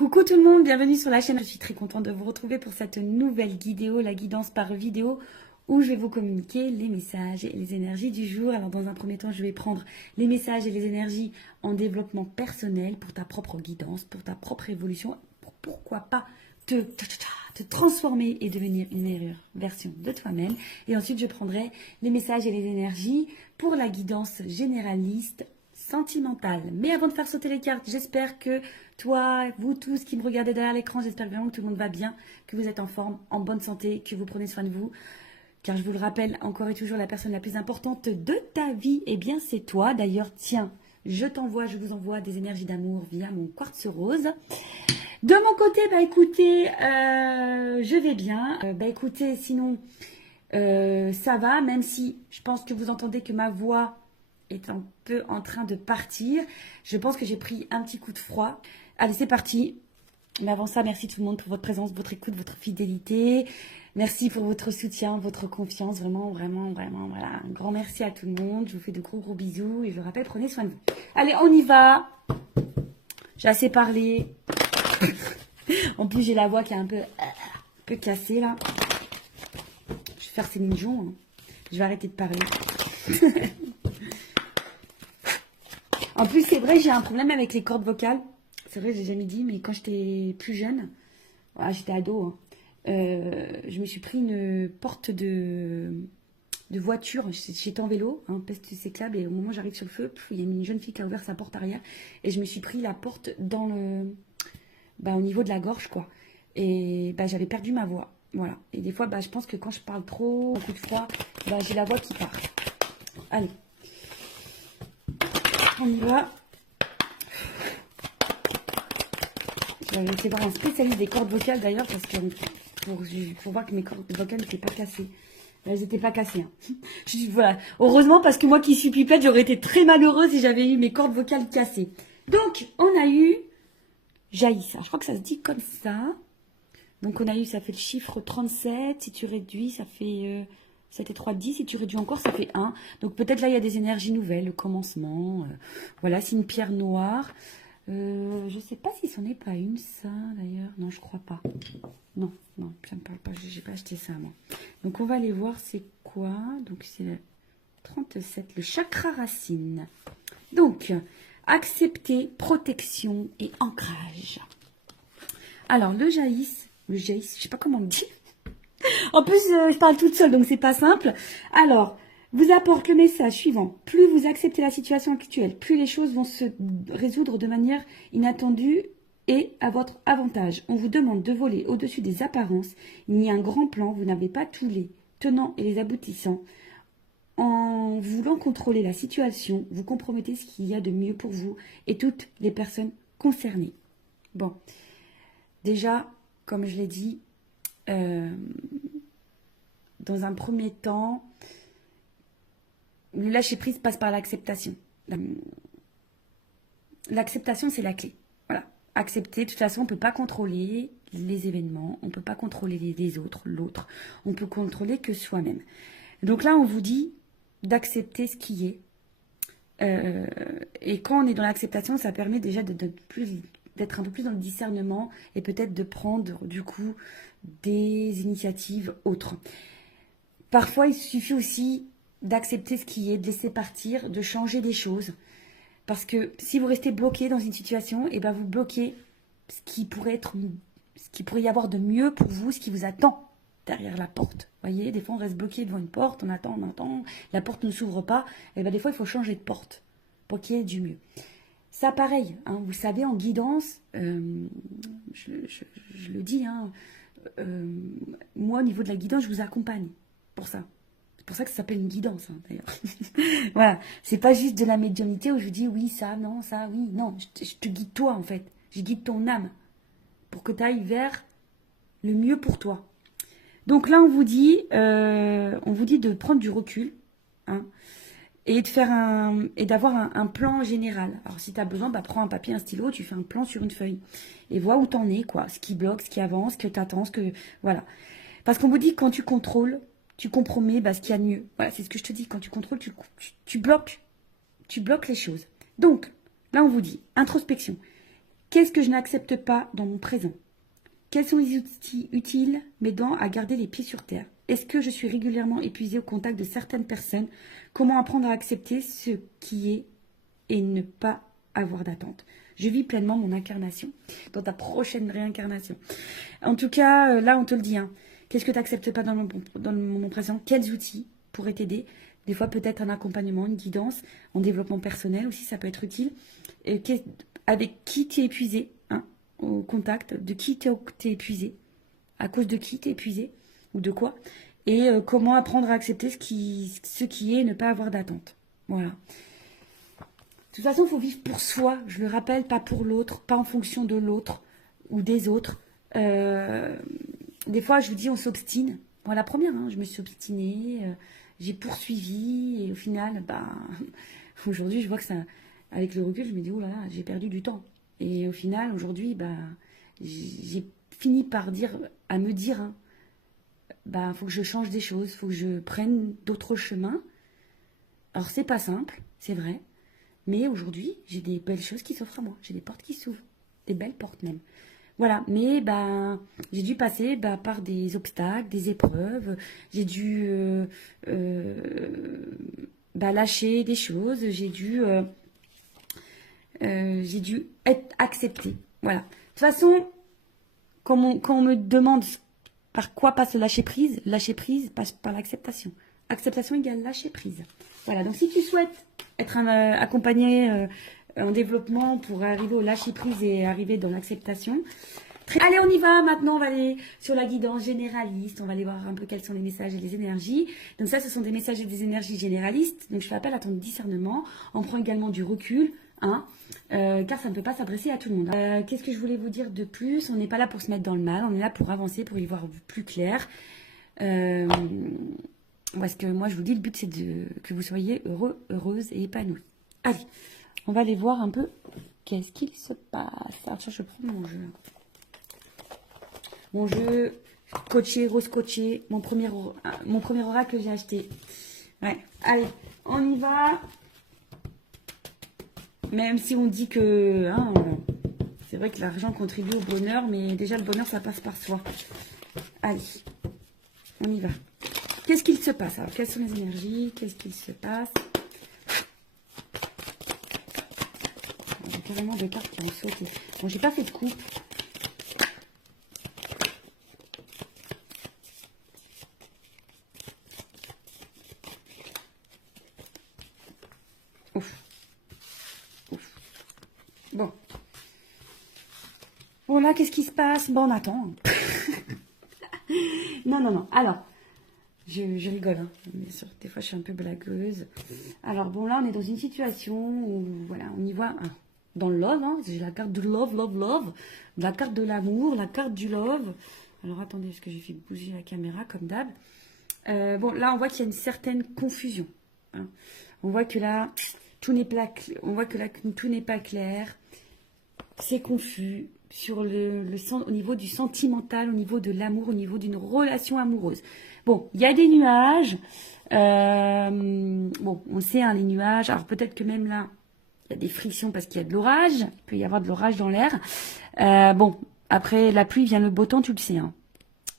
Coucou tout le monde, bienvenue sur la chaîne. Je suis très contente de vous retrouver pour cette nouvelle vidéo, la guidance par vidéo, où je vais vous communiquer les messages et les énergies du jour. Alors dans un premier temps, je vais prendre les messages et les énergies en développement personnel pour ta propre guidance, pour ta propre évolution, pour pourquoi pas te transformer et devenir une meilleure version de toi-même. Et ensuite, je prendrai les messages et les énergies pour la guidance généraliste sentimentale. Mais avant de faire sauter les cartes, j'espère que toi, vous tous qui me regardez derrière l'écran, j'espère vraiment que tout le monde va bien, que vous êtes en forme, en bonne santé, que vous prenez soin de vous. Car je vous le rappelle, encore et toujours, la personne la plus importante de ta vie, eh bien c'est toi. D'ailleurs, tiens, je vous envoie des énergies d'amour via mon quartz rose. De mon côté, bah écoutez, je vais bien. Écoutez, sinon, ça va, même si je pense que vous entendez que ma voix est un peu en train de partir. Je pense que j'ai pris un petit coup de froid. Allez, c'est parti. Mais avant ça, merci tout le monde pour votre présence, votre écoute, votre fidélité. Merci pour votre soutien, votre confiance. Vraiment, vraiment, vraiment, voilà. Un grand merci à tout le monde. Je vous fais de gros, gros bisous. Et je vous rappelle, prenez soin de vous. Allez, on y va. J'ai assez parlé. En plus, j'ai la voix qui est un peu cassée, là. Je vais faire ces mignons. Hein. Je vais arrêter de parler. En plus, c'est vrai, j'ai un problème avec les cordes vocales. C'est vrai, j'ai jamais dit, mais quand j'étais plus jeune, voilà, j'étais ado, hein, je me suis pris une porte de voiture. J'étais en vélo, hein, peste cyclable, et au moment où j'arrive sur le feu, il y a une jeune fille qui a ouvert sa porte arrière, et je me suis pris la porte dans le, au niveau de la gorge, quoi. Et j'avais perdu ma voix, voilà. Et des fois, je pense que quand je parle trop, un coup de froid, j'ai la voix qui part. Allez. On y va. Je vais essayer de voir un spécialiste des cordes vocales d'ailleurs, parce que pour voir que mes cordes vocales n'étaient pas cassées. Elles n'étaient pas cassées. Hein. Voilà. Heureusement, parce que moi qui suis pipette, j'aurais été très malheureuse si j'avais eu mes cordes vocales cassées. Donc, on a eu Jaïssa. Je crois que ça se dit comme ça. Donc, on a eu, ça fait le chiffre 37. Si tu réduis, ça fait 7 et 3, 10. Si tu réduis encore, ça fait 1. Donc, peut-être là, il y a des énergies nouvelles, le commencement. Voilà, c'est une pierre noire. Je sais pas si c'en est pas une, ça, d'ailleurs. Non, je crois pas. Non, ça me parle pas. J'ai pas acheté ça, moi. Donc, on va aller voir c'est quoi. Donc, c'est le 37, le chakra racine. Donc, accepter, protection et ancrage. Alors, le jaïs, je sais pas comment on dit. En plus, je parle toute seule, donc c'est pas simple. Alors, vous apporte le message suivant. Plus vous acceptez la situation actuelle, plus les choses vont se résoudre de manière inattendue et à votre avantage. On vous demande de voler au-dessus des apparences. Il y a un grand plan, vous n'avez pas tous les tenants et les aboutissants. En voulant contrôler la situation, vous compromettez ce qu'il y a de mieux pour vous et toutes les personnes concernées. Bon, déjà, comme je l'ai dit, dans un premier temps, le lâcher-prise passe par l'acceptation. L'acceptation, c'est la clé. Voilà. Accepter, de toute façon, on ne peut pas contrôler les événements, on ne peut pas contrôler les autres, l'autre. On peut contrôler que soi-même. Donc là, on vous dit d'accepter ce qui est. Et quand on est dans l'acceptation, ça permet déjà d'être un peu plus dans le discernement et peut-être de prendre, du coup, des initiatives autres. Parfois, il suffit aussi d'accepter ce qui est, de laisser partir, de changer des choses. Parce que si vous restez bloqué dans une situation, vous bloquez ce qui pourrait y avoir de mieux pour vous, ce qui vous attend derrière la porte. Vous voyez, des fois on reste bloqué devant une porte, on attend, la porte ne s'ouvre pas. Et des fois il faut changer de porte pour qu'il y ait du mieux. Ça pareil, hein, vous savez, en guidance, je le dis, hein, moi au niveau de la guidance, je vous accompagne pour ça. C'est pour ça que ça s'appelle une guidance, hein, d'ailleurs. Voilà, c'est pas juste de la médiumnité où je dis oui, ça, non, ça, oui. Non, je te guide toi, en fait. Je guide ton âme pour que tu ailles vers le mieux pour toi. Donc là, on vous dit de prendre du recul, hein, et d'avoir un plan général. Alors, si tu as besoin, prends un papier, un stylo, tu fais un plan sur une feuille. Et vois où t'en es, quoi. Ce qui bloque, ce qui avance, ce que t'attends, voilà. Parce qu'on vous dit que quand tu contrôles, tu compromets ce qu'il y a de mieux. Voilà, c'est ce que je te dis. Quand tu contrôles, tu bloques les choses. Donc, là, on vous dit, introspection. Qu'est-ce que je n'accepte pas dans mon présent? Quels sont les outils utiles m'aidant à garder les pieds sur terre? Est-ce que je suis régulièrement épuisée au contact de certaines personnes? Comment apprendre à accepter ce qui est et ne pas avoir d'attente? Je vis pleinement mon incarnation dans ta prochaine réincarnation. En tout cas, là, on te le dit. Hein. Qu'est-ce que tu n'acceptes pas dans le moment présent? Quels outils pourraient t'aider? Des fois, peut-être un accompagnement, une guidance, en développement personnel aussi, ça peut être utile. Et avec qui tu es épuisé, hein, au contact, de qui tu es épuisé, à cause de qui tu es épuisé, ou de quoi, et comment apprendre à accepter ce qui est et ne pas avoir d'attente. Voilà. De toute façon, il faut vivre pour soi, je le rappelle, pas pour l'autre, pas en fonction de l'autre ou des autres. Des fois, je vous dis, on s'obstine. Moi, la première, hein, je me suis obstinée, j'ai poursuivi, et au final, bah, aujourd'hui, je vois que ça, avec le recul, je me dis, oh là là, j'ai perdu du temps. Et au final, aujourd'hui, bah, j'ai fini par me dire, hein, bah, faut que je change des choses, faut que je prenne d'autres chemins. Alors, c'est pas simple, c'est vrai. Mais aujourd'hui, j'ai des belles choses qui s'offrent à moi. J'ai des portes qui s'ouvrent. Des belles portes même. Voilà. Mais bah, j'ai dû passer par des obstacles, des épreuves. J'ai dû lâcher des choses. J'ai dû être acceptée. Voilà. De toute façon, quand on me demande par quoi passe le lâcher prise passe par l'acceptation. Acceptation égale lâcher prise. Voilà, donc si tu souhaites être accompagné en développement pour arriver au lâcher prise et arriver dans l'acceptation, allez, on y va. Maintenant, on va aller sur la guidance généraliste. On va aller voir un peu quels sont les messages et les énergies. Donc ça, ce sont des messages et des énergies généralistes. Donc je fais appel à ton discernement. On prend également du recul, hein, car ça ne peut pas s'adresser à tout le monde. Qu'est-ce que je voulais vous dire de plus? On n'est pas là pour se mettre dans le mal. On est là pour avancer, pour y voir plus clair. Parce que moi, je vous dis, le but, c'est que vous soyez heureux, heureuse et épanouie. Allez, on va aller voir un peu qu'est-ce qu'il se passe. Alors, je prends mon jeu. Mon jeu coaché, rose coaché, mon premier oracle que j'ai acheté. Ouais, allez, on y va. Même si on dit que... Hein, c'est vrai que l'argent contribue au bonheur, mais déjà, le bonheur, ça passe par soi. Allez, on y va. Qu'est-ce qu'il se passe? Alors, quelles sont les énergies? Qu'est-ce qu'il se passe? Il y a carrément des cartes qui ont sauté. Bon, j'ai pas fait de coupe. Ouf. Ouf. Bon. Bon, là, qu'est-ce qui se passe? Bon, on attend. Non. Alors... Je rigole, hein. Bien sûr, des fois je suis un peu blagueuse. Alors bon, là on est dans une situation où, voilà, on y voit, hein, dans le love, hein, j'ai la carte de love, la carte de l'amour, la carte du love. Alors attendez, parce que j'ai fait bouger la caméra comme d'hab. Bon, là on voit qu'il y a une certaine confusion. Hein. On voit que là, tout n'est pas clair, c'est confus. Sur au niveau du sentimental, au niveau de l'amour, au niveau d'une relation amoureuse. Bon, il y a des nuages. Bon, on sait, hein, les nuages. Alors peut-être que même là, il y a des frictions parce qu'il y a de l'orage. Il peut y avoir de l'orage dans l'air. Bon, après la pluie vient le beau temps, tu le sais. Hein.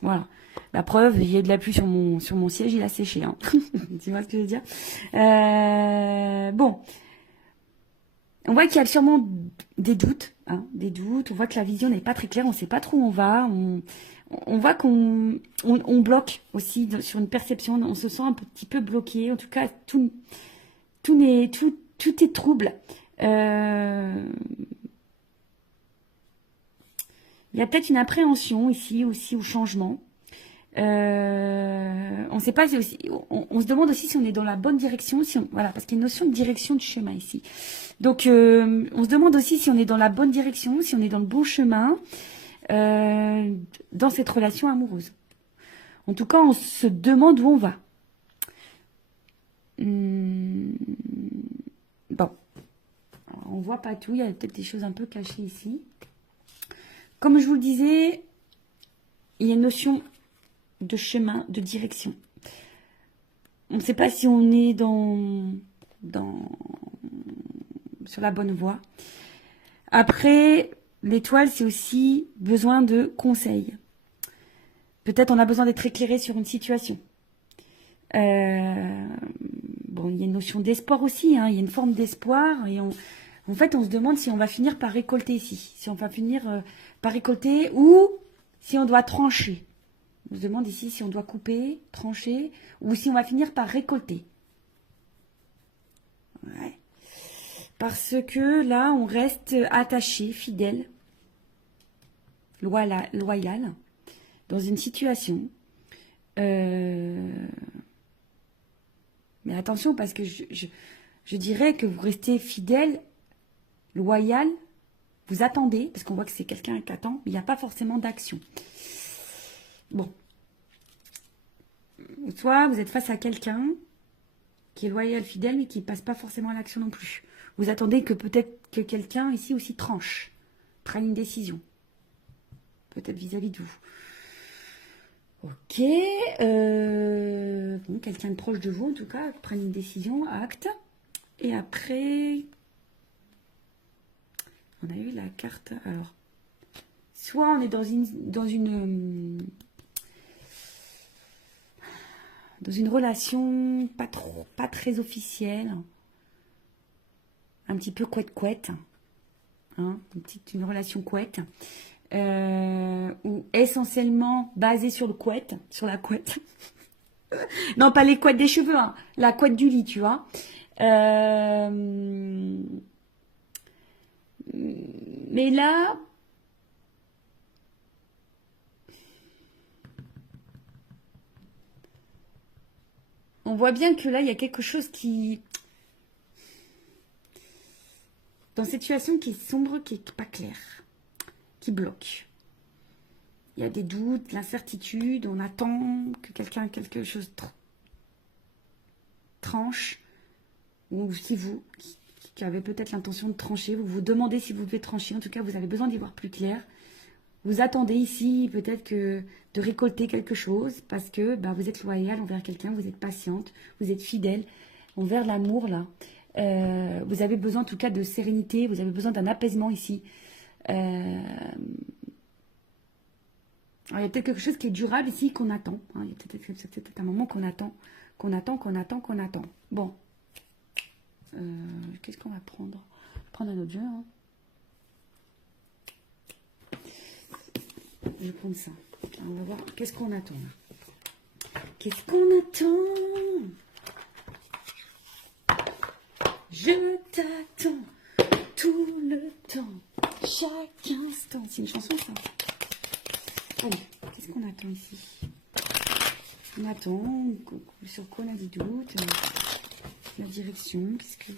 Voilà. La preuve, il y a de la pluie sur mon siège, il a séché. Hein. Tu vois ce que je veux dire? Bon. On voit qu'il y a sûrement des doutes, hein, on voit que la vision n'est pas très claire, on ne sait pas trop où on va, on voit qu'on bloque aussi sur une perception, on se sent un petit peu bloqué, en tout cas tout est trouble. Il y a peut-être une appréhension ici aussi au changement. On sait pas aussi, on se demande aussi si on est dans la bonne direction, voilà, parce qu'il y a une notion de direction du chemin ici. Donc, on se demande aussi si on est dans la bonne direction, si on est dans le bon chemin dans cette relation amoureuse. En tout cas, on se demande où on va. Bon, alors, on voit pas tout, il y a peut-être des choses un peu cachées ici. Comme je vous le disais, il y a une notion de chemin, de direction. On ne sait pas si on est sur la bonne voie. Après, l'étoile, c'est aussi besoin de conseils. Peut-être on a besoin d'être éclairé sur une situation. Bon, il y a une notion d'espoir aussi, hein, il y a une forme d'espoir. Et en fait, on se demande si on va finir par récolter ici. Si on va finir par récolter ou si on doit trancher. On se demande ici si on doit couper, trancher ou si on va finir par récolter. Ouais. Parce que là, on reste attaché, fidèle, loyal, dans une situation. Mais attention, parce que je dirais que vous restez fidèle, loyal, vous attendez, parce qu'on voit que c'est quelqu'un qui attend, mais il n'y a pas forcément d'action. Bon. Soit vous êtes face à quelqu'un qui est loyal, fidèle, mais qui ne passe pas forcément à l'action non plus. Vous attendez que peut-être que quelqu'un ici aussi tranche, prenne une décision. Peut-être vis-à-vis de vous. Ok. Bon, quelqu'un de proche de vous, en tout cas, prenne une décision, acte. Et après, on a eu la carte. Alors, soit on est dans une relation pas très officielle, un petit peu couette-couette, hein, une relation couette, ou essentiellement basée sur le couette, sur la couette. Non, pas les couettes des cheveux, hein, la couette du lit, tu vois. Mais là, on voit bien que là, il y a quelque chose qui... Dans cette situation qui est sombre, qui n'est pas claire, qui bloque. Il y a des doutes, de l'incertitude, on attend que quelque chose tranche. Ou si vous, qui avez peut-être l'intention de trancher, vous vous demandez si vous devez trancher. En tout cas, vous avez besoin d'y voir plus clair. Vous attendez ici peut-être que de récolter quelque chose parce que vous êtes loyal envers quelqu'un, vous êtes patiente, vous êtes fidèle envers l'amour là. Vous avez besoin en tout cas de sérénité, vous avez besoin d'un apaisement ici. Alors, il y a peut-être quelque chose qui est durable ici qu'on attend. Hein. Il y a peut-être un moment qu'on attend. Bon. Qu'est-ce qu'on va prendre? Je vais prendre un autre jeu. Hein. Je vais prendre ça. Alors, on va voir qu'est-ce qu'on attend là. Qu'est-ce qu'on attend? Je t'attends tout le temps, chaque instant. C'est une chanson ça. Allez, qu'est-ce qu'on attend ici? On attend, sur quoi on a des doutes, la direction, qu'est-ce que...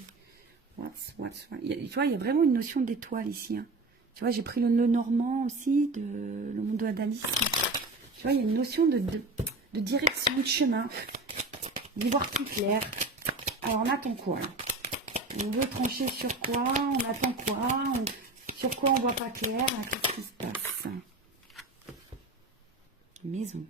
Tu vois, il y a vraiment une notion d'étoile ici. Hein. Tu vois, j'ai pris le normand aussi, le monde d'Alice. Tu vois, il y a une notion de direction, de chemin, d'y voir plus clair. Alors, on attend quoi là? On veut trancher sur quoi? On attend quoi? Sur quoi on voit pas clair? Qu'est-ce qui se passe? Maison.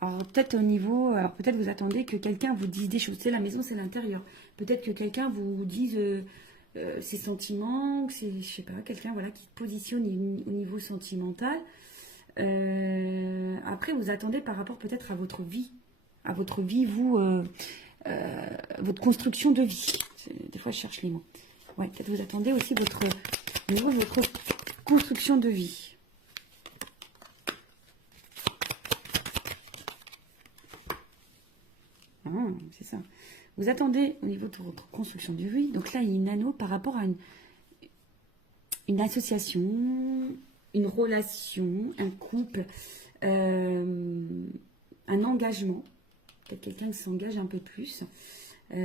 Alors peut-être au niveau, alors peut-être vous attendez que quelqu'un vous dise des choses. C'est la maison, c'est l'intérieur. Peut-être que quelqu'un vous dise ses sentiments, c'est, je sais pas, quelqu'un voilà qui positionne au niveau sentimental. Après vous attendez par rapport peut-être à votre vie, vous, votre construction de vie. Des fois je cherche les mots. Ouais, peut-être vous attendez aussi votre construction de vie. C'est ça. Vous attendez au niveau de votre construction de vie. Donc là, il y a une anneau par rapport à une association, une relation, un couple, un engagement. Peut-être quelqu'un qui s'engage un peu plus.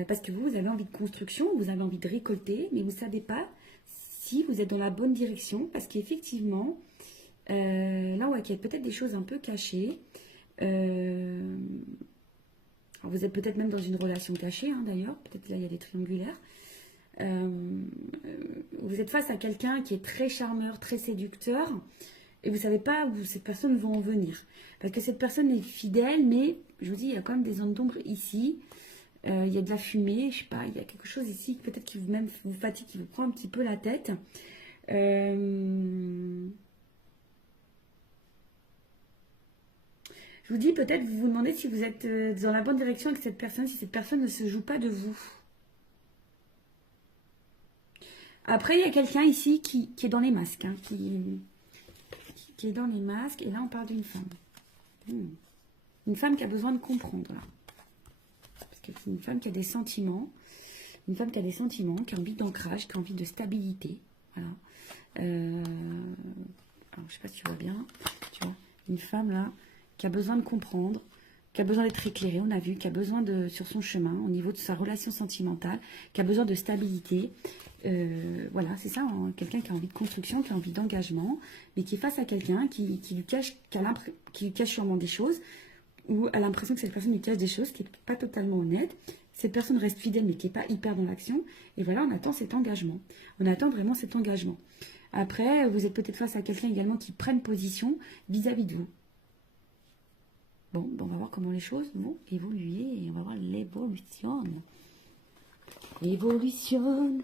Parce que vous avez envie de construction, vous avez envie de récolter, mais vous ne savez pas si vous êtes dans la bonne direction. Parce qu'effectivement, là, ouais, il y a peut-être des choses un peu cachées. Alors vous êtes peut-être même dans une relation cachée, hein, d'ailleurs. Peut-être là, il y a des triangulaires. Vous êtes face à quelqu'un qui est très charmeur, très séducteur. Et vous ne savez pas où cette personne va en venir. Parce que cette personne est fidèle, mais je vous dis, il y a quand même des zones d'ombre ici. Il y a de la fumée, je sais pas, il y a quelque chose ici, peut-être qui même vous fatigue, qui vous prend un petit peu la tête. Je vous dis, peut-être, vous vous demandez si vous êtes dans la bonne direction avec cette personne, si cette personne ne se joue pas de vous. Après, il y a quelqu'un ici qui est dans les masques, hein, qui est dans les masques, et là, on parle d'une femme. Une femme qui a besoin de comprendre, là. Parce que c'est une femme qui a des sentiments, qui a envie d'ancrage, qui a envie de stabilité, voilà. Alors, je sais pas si tu vois bien, tu vois, une femme, là, qui a besoin de comprendre, qui a besoin d'être éclairée, on a vu, qui a besoin sur son chemin, au niveau de sa relation sentimentale, qui a besoin de stabilité. Voilà, c'est ça, hein, quelqu'un qui a envie de construction, qui a envie d'engagement, mais qui est face à quelqu'un qui lui cache sûrement des choses, ou a l'impression que cette personne lui cache des choses qui n'est pas totalement honnête. Cette personne reste fidèle, mais qui n'est pas hyper dans l'action. Et voilà, on attend cet engagement. On attend vraiment cet engagement. Après, vous êtes peut-être face à quelqu'un également qui prenne position vis-à-vis de vous. Bon, on va voir comment les choses vont évoluer et on va voir l'évolution. Évolution,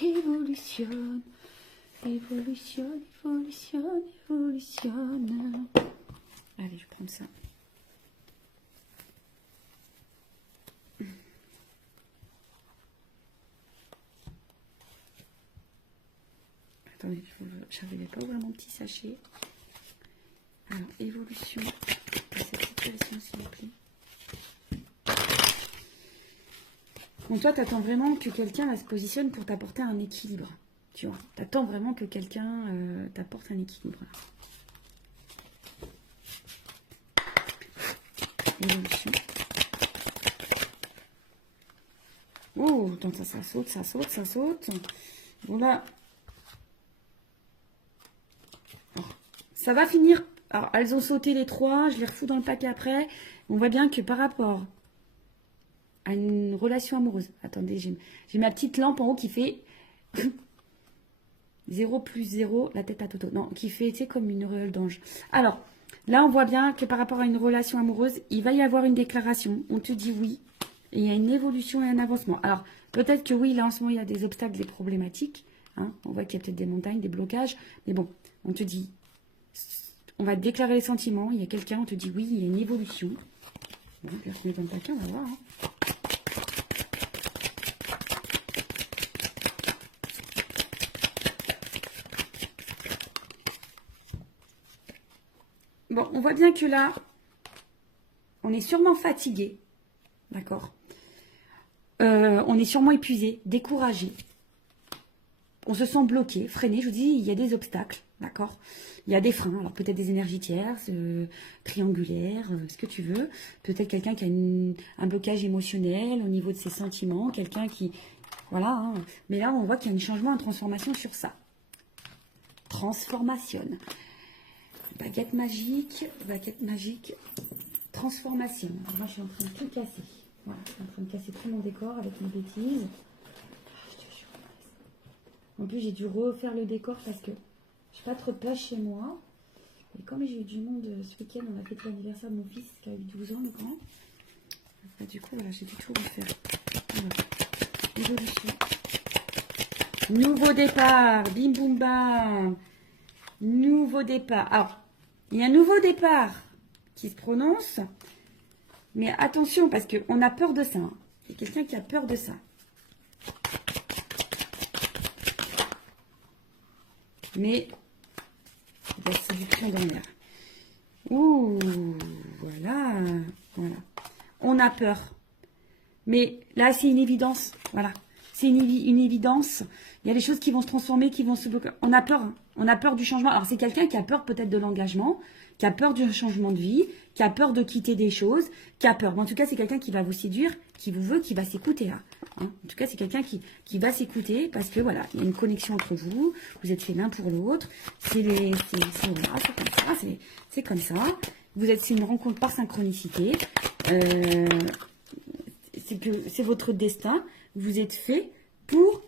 évolution, évolution, évolution, évolution. Allez, je vais prendre ça. Attendez, je n'arrivais pas à ouvrir mon petit sachet. Alors, évolution. Cette situation, s'il vous plaît. Bon, toi, tu attends vraiment que quelqu'un se positionne pour t'apporter un équilibre. Tu vois, tu attends vraiment que quelqu'un t'apporte un équilibre. Évolution. Oh, attends, ça saute, ça saute, ça saute. Bon, là. Alors, ça va finir. Alors, elles ont sauté les trois, je les refous dans le paquet après. On voit bien que par rapport à une relation amoureuse, attendez, j'ai ma petite lampe en haut qui fait 0 plus 0, la tête à Toto. Non, qui fait, tu sais, comme une auréole d'ange. Alors, là, on voit bien que par rapport à une relation amoureuse, il va y avoir une déclaration. On te dit oui, et il y a une évolution et un avancement. Alors, peut-être que oui, là, en ce moment, il y a des obstacles, des problématiques. Hein. On voit qu'il y a peut-être des montagnes, des blocages. Mais bon, on te dit... On va déclarer les sentiments. Il y a quelqu'un, on te dit oui, il y a une évolution. Bon, je vais remettre dans le paquet, on va voir. Hein. Bon, on voit bien que là, on est sûrement fatigué. D'accord. On est sûrement épuisé, découragé. On se sent bloqué, freiné. Je vous dis, il y a des obstacles. D'accord. Il y a des freins, alors peut-être des énergies tierces, triangulaires, ce que tu veux. Peut-être quelqu'un qui a un blocage émotionnel au niveau de ses sentiments, quelqu'un qui... Voilà, hein. Mais là, on voit qu'il y a un changement, une transformation sur ça. Transformation. Baguette magique, transformation. Alors moi, je suis en train de tout casser. Voilà, je suis en train de casser tout mon décor avec mes bêtises. En plus, j'ai dû refaire le décor parce que j'ai pas trop de place chez moi. Et comme j'ai eu du monde ce week-end, on a fait l'anniversaire de mon fils qui a eu 12 ans, le grand. Bah, du coup, voilà, j'ai dû tout refaire. Voilà. Évolution. Nouveau départ. Bim boum bam. Nouveau départ. Alors, il y a un nouveau départ qui se prononce. Mais attention, parce qu'on a peur de ça. Hein. Il y a quelqu'un qui a peur de ça. Mais la séduction dans l'air. Ouh, voilà. On a peur. Mais là, c'est une évidence. Voilà. C'est une évidence. Il y a des choses qui vont se transformer, qui vont se bloquer. On a peur. Hein. On a peur du changement. Alors, c'est quelqu'un qui a peur peut-être de l'engagement, qui a peur du changement de vie, qui a peur de quitter des choses, qui a peur. Mais en tout cas, c'est quelqu'un qui va vous séduire, qui vous veut, qui va s'écouter. Hein. En tout cas, c'est quelqu'un qui va s'écouter parce que voilà, il y a une connexion entre vous. Vous êtes fait l'un pour l'autre. C'est comme ça. C'est une rencontre par synchronicité. C'est votre destin. Vous êtes fait pour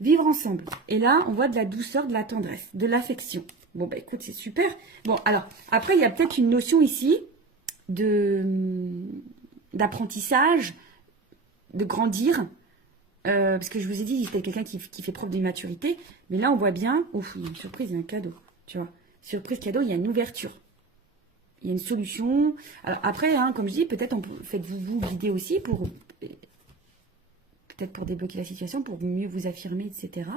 vivre ensemble. Et là, on voit de la douceur, de la tendresse, de l'affection. Bon, bah écoute, c'est super. Bon, alors, après, il y a peut-être une notion ici d'apprentissage, de grandir. Parce que je vous ai dit, c'était quelqu'un qui fait preuve d'immaturité. Mais là, on voit bien, ouf, il y a une surprise, il y a un cadeau. Tu vois, surprise, cadeau, il y a une ouverture. Il y a une solution. Alors après, hein, comme je dis, peut-être faites-vous guider aussi pour peut-être pour débloquer la situation, pour mieux vous affirmer, etc.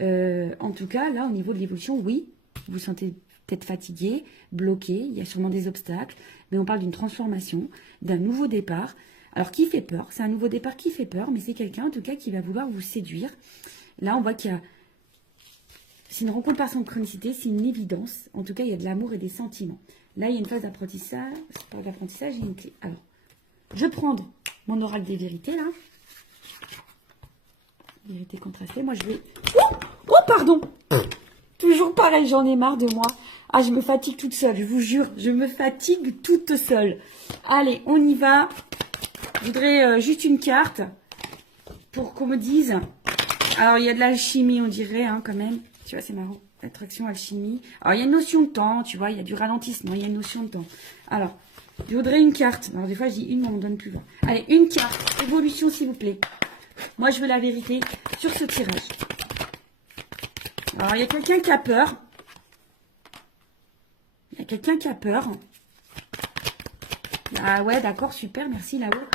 En tout cas, là, au niveau de l'évolution, oui, vous vous sentez peut-être fatigué, bloqué, il y a sûrement des obstacles, mais on parle d'une transformation, d'un nouveau départ. Alors, qui fait peur? C'est un nouveau départ qui fait peur, mais c'est quelqu'un, en tout cas, qui va vouloir vous séduire. Là, on voit qu'il y a... C'est une rencontre par synchronicité, c'est une évidence. En tout cas, il y a de l'amour et des sentiments. Là, il y a une phase d'apprentissage. Par l'apprentissage, il y a une clé. Alors, je vais prendre mon oracle des vérités, là. Vérité contrastée. Moi, je vais... Oh, pardon. Toujours pareil, j'en ai marre de moi. Ah, je me fatigue toute seule, je vous jure. Je me fatigue toute seule. Allez, on y va. Je voudrais juste une carte pour qu'on me dise... Alors, il y a de l'alchimie, on dirait, hein, quand même. Tu vois, c'est marrant. Attraction, alchimie. Alors, il y a une notion de temps, tu vois. Il y a du ralentissement, il y a une notion de temps. Alors, je voudrais une carte. Alors, des fois, je dis une, mais on ne donne plus. Là. Allez, une carte. Évolution, s'il vous plaît. Moi, je veux la vérité sur ce tirage. Alors, il y a quelqu'un qui a peur. Il y a quelqu'un qui a peur. Ah ouais, d'accord, super, merci là-haut.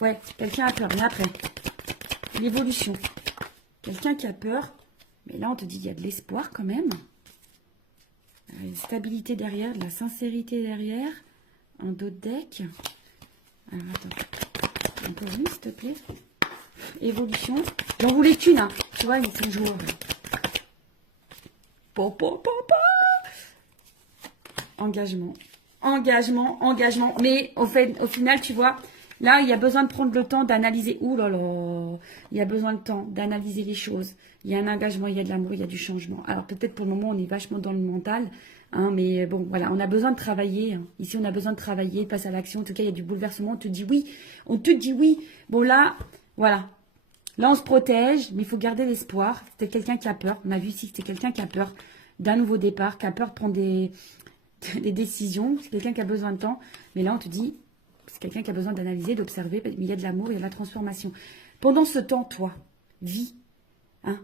Ouais, quelqu'un a peur. Mais après, l'évolution. Quelqu'un qui a peur. Mais là, on te dit qu'il y a de l'espoir quand même. Une stabilité derrière, de la sincérité derrière. Un dos de deck. Alors, attends. Encore une, s'il te plaît. Évolution. J'en voulais qu'une, hein. Tu vois, ils sont joueurs. Engagement. Engagement, engagement. Mais au final, tu vois, là, il y a besoin de prendre le temps d'analyser. Ouh là là. Il y a besoin de temps d'analyser les choses. Il y a un engagement, il y a de l'amour, il y a du changement. Alors peut-être pour le moment, on est vachement dans le mental. Hein, mais bon, voilà, on a besoin de travailler. Hein. Ici, on a besoin de travailler, de passer à l'action. En tout cas, il y a du bouleversement. On te dit oui. On te dit oui. Bon, là, voilà. Là, on se protège, mais il faut garder l'espoir. C'était quelqu'un qui a peur. On a vu ici que c'était quelqu'un qui a peur d'un nouveau départ, qui a peur de prendre des décisions. C'est quelqu'un qui a besoin de temps. Mais là, on te dit, c'est quelqu'un qui a besoin d'analyser, d'observer. Mais il y a de l'amour, il y a de la transformation. Pendant ce temps, toi, vis. Hein.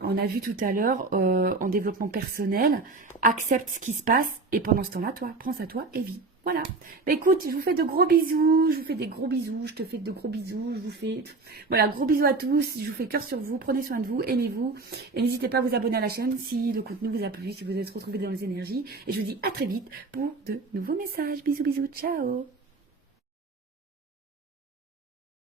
On a vu tout à l'heure, en développement personnel, accepte ce qui se passe. Et pendant ce temps-là, toi, prends ça à toi et vis. Voilà. Bah, écoute, je vous fais de gros bisous. Je vous fais des gros bisous. Je te fais de gros bisous. Je vous fais... Voilà, gros bisous à tous. Je vous fais cœur sur vous. Prenez soin de vous. Aimez-vous. Et n'hésitez pas à vous abonner à la chaîne si le contenu vous a plu, si vous êtes retrouvés dans les énergies. Et je vous dis à très vite pour de nouveaux messages. Bisous, bisous. Ciao.